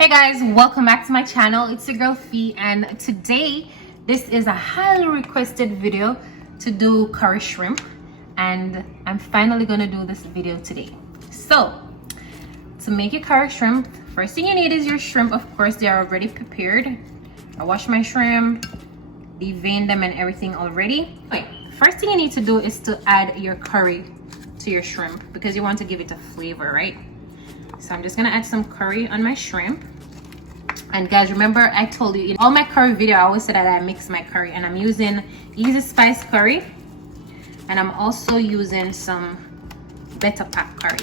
Hey guys, welcome back to my channel. It's your girl Fee, and today this is a highly requested video to do curry shrimp, and I'm finally gonna do this video today. So to make your curry shrimp, first thing you need is your shrimp. Of course, they are already prepared. I washed my shrimp, deveined them and everything already. Okay, first thing you need to do is to add your curry to your shrimp because you want to give it a flavor, right? So I'm just gonna add some curry on my shrimp. And guys, remember I told you in all my curry video, I always said that I mix my curry, and I'm using Easy Spice curry, and I'm also using some Better Pack curry.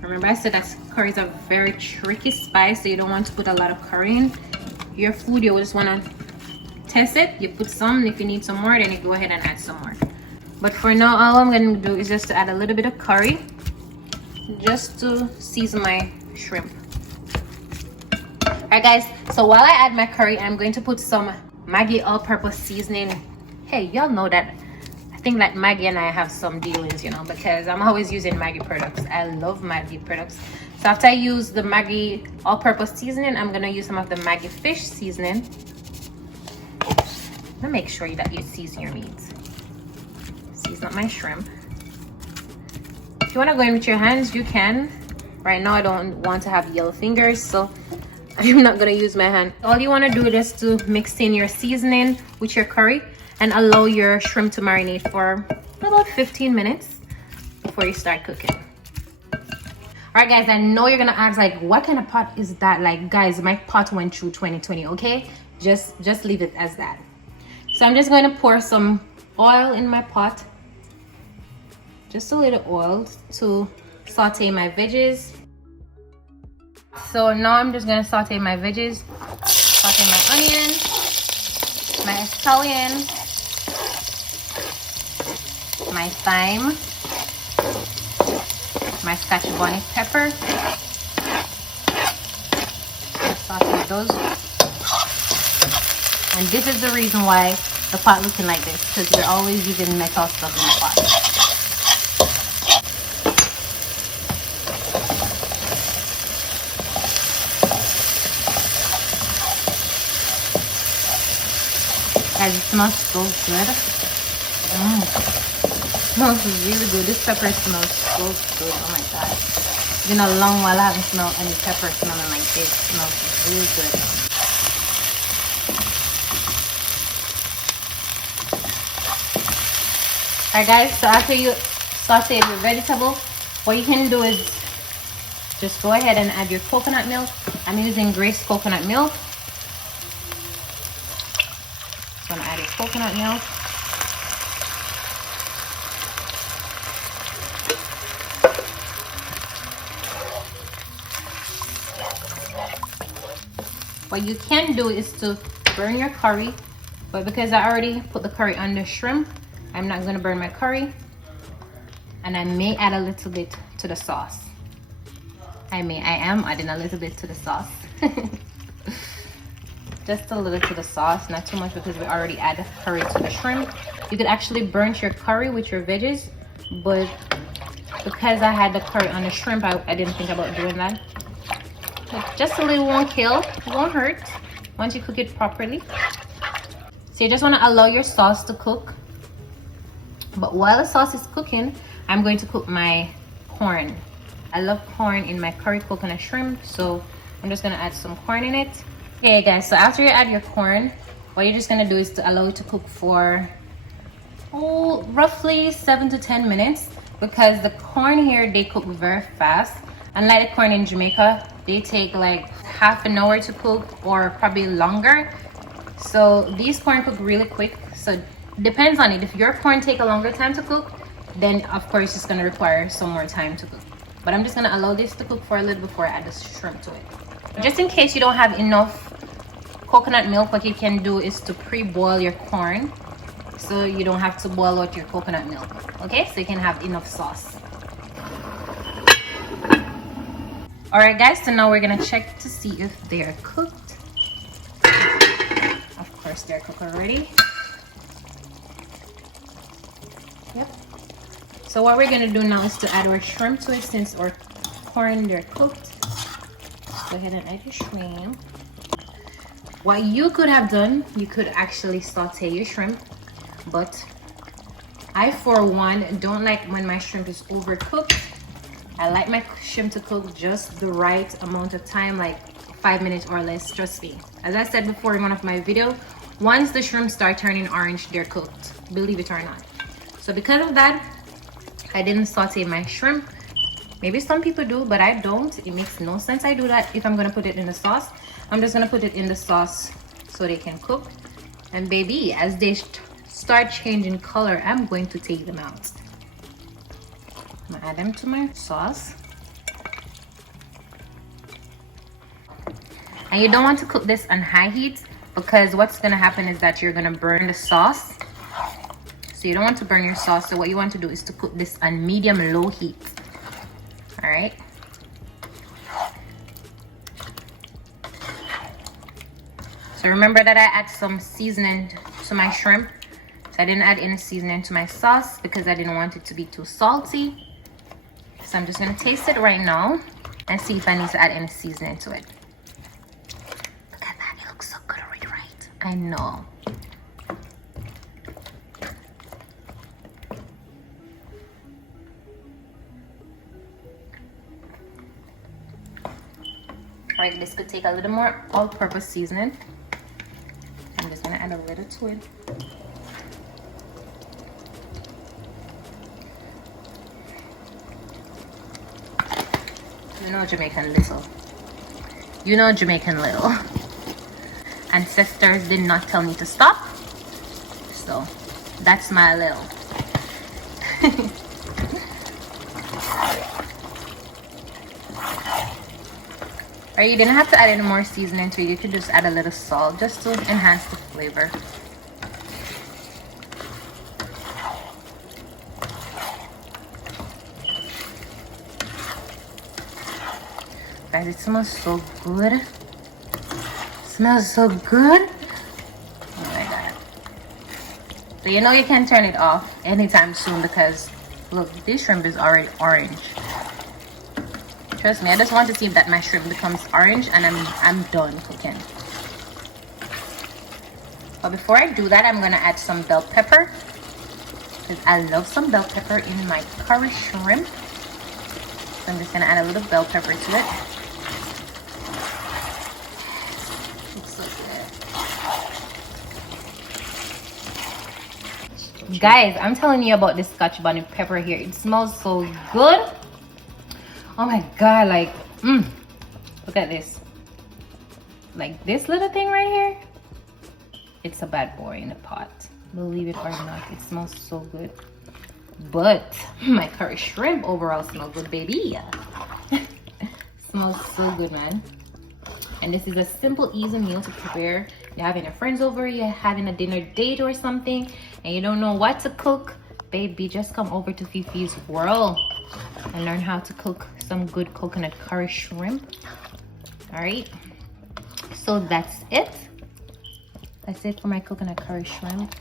Remember I said that curry is a very tricky spice, so you don't want to put a lot of curry in your food. You just want to test it. You put some, and if you need some more, then you go ahead and add some more. But for now, all I'm going to do is just to add a little bit of curry just to season my shrimp. Alright guys, so while I add my curry, I'm going to put some Maggi all-purpose seasoning. Hey, y'all know that I think like Maggi and I have some dealings, you know, because I'm always using Maggi products. I love Maggi products. So after I use the Maggi all-purpose seasoning, I'm going to use some of the Maggi fish seasoning. Now make sure that you season your meat. Season up my shrimp. If you want to go in with your hands, you can. Right now I don't want to have yellow fingers, so I'm not going to use my hand. All you want to do is to mix in your seasoning with your curry and allow your shrimp to marinate for about 15 minutes before you start cooking. Alright guys, I know you're going to ask like, what kind of pot is that? Like guys, my pot went through 2020, okay? Just leave it as that. So I'm just going to pour some oil in my pot. Just a little oil to saute my veggies. So now I'm just gonna saute my veggies, saute my onion, my scallion, my thyme, my scotch bonnet pepper. Saute those. And this is the reason why the pot looking like this, because we're always using metal stuff in the pot. Guys, it smells so good. It smells really good. This pepper smells so good. Oh my god. It's been a long while I haven't smelled any pepper smelling like this. It smells really good. Alright guys, so after you saute your vegetable, what you can do is just go ahead and add your coconut milk. I'm using Grace coconut milk. I'm gonna add your coconut milk. What you can do is to burn your curry, but because I already put the curry on the shrimp, I'm not gonna burn my curry, and I may add a little bit to the sauce. I am adding a little bit to the sauce. Just a little to the sauce, not too much because we already added curry to the shrimp. You could actually burn your curry with your veggies, but because I had the curry on the shrimp, I didn't think about doing that. But just a little won't kill, it won't hurt once you cook it properly. So you just want to allow your sauce to cook. But while the sauce is cooking, I'm going to cook my corn. I love corn in my curry coconut shrimp, so I'm just going to add some corn in it. Okay guys, so after you add your corn, what you're just going to do is to allow it to cook for roughly 7 to 10 minutes, because the corn here, they cook very fast. Unlike the corn in Jamaica, they take like half an hour to cook or probably longer. So these corn cook really quick, so it depends on it. If your corn take a longer time to cook, then of course it's going to require some more time to cook. But I'm just going to allow this to cook for a little before I add the shrimp to it. Just in case you don't have enough coconut milk, what you can do is to pre-boil your corn, so you don't have to boil out your coconut milk. Okay, so you can have enough sauce. Alright guys, so now we're gonna check to see if they are cooked. Of course they're cooked already. Yep. So what we're gonna do now is to add our shrimp to it. Since our corn, they're cooked, go ahead and add your shrimp. What you could have done, you could actually saute your shrimp, but I for one don't like when my shrimp is overcooked. I like my shrimp to cook just the right amount of time, like 5 minutes or less. Trust me, as I said before in one of my videos, once the shrimp start turning orange, they're cooked, believe it or not. So because of that, I didn't saute my shrimp. Maybe some people do, but I don't. It makes no sense I do that. If I'm gonna put it in the sauce, I'm just gonna put it in the sauce so they can cook. And baby, as they start changing color, I'm going to take them out. I'm gonna add them to my sauce. And you don't want to cook this on high heat, because what's gonna happen is that you're gonna burn the sauce. So you don't want to burn your sauce. So what you want to do is to cook this on medium low heat. All right. So remember that I add some seasoning to my shrimp. So I didn't add any seasoning to my sauce because I didn't want it to be too salty. So I'm just gonna taste it right now and see if I need to add any seasoning to it. Look at that, it looks so good already, right? I know. All right, this could take a little more all-purpose seasoning. I'm just gonna add a little to it. You know Jamaican little. You know Jamaican little. Ancestors did not tell me to stop. So that's my little. Or you didn't have to add any more seasoning to it. You could just add a little salt just to enhance the flavor. Guys, it smells so good. It smells so good. Oh my god. So you know you can turn it off anytime soon, because look, this shrimp is already orange. Trust me, I just want to see if that my shrimp becomes orange and I'm done cooking. But before I do that, I'm gonna add some bell pepper, because I love some bell pepper in my curry shrimp. So I'm just gonna add a little bell pepper to it. Looks so good. Guys, I'm telling you about this Scotch bonnet pepper here. It smells so good. Oh my god, like, look at this. Like this little thing right here, it's a bad boy in the pot. Believe it or not, it smells so good. But my curry shrimp overall smells good, baby. Smells so good, man. And this is a simple, easy meal to prepare. You're having your friends over, you're having a dinner date or something, and you don't know what to cook. Baby, just come over to Fefe's Wurl and learn how to cook some good coconut curry shrimp. All right, so that's it for my coconut curry shrimp.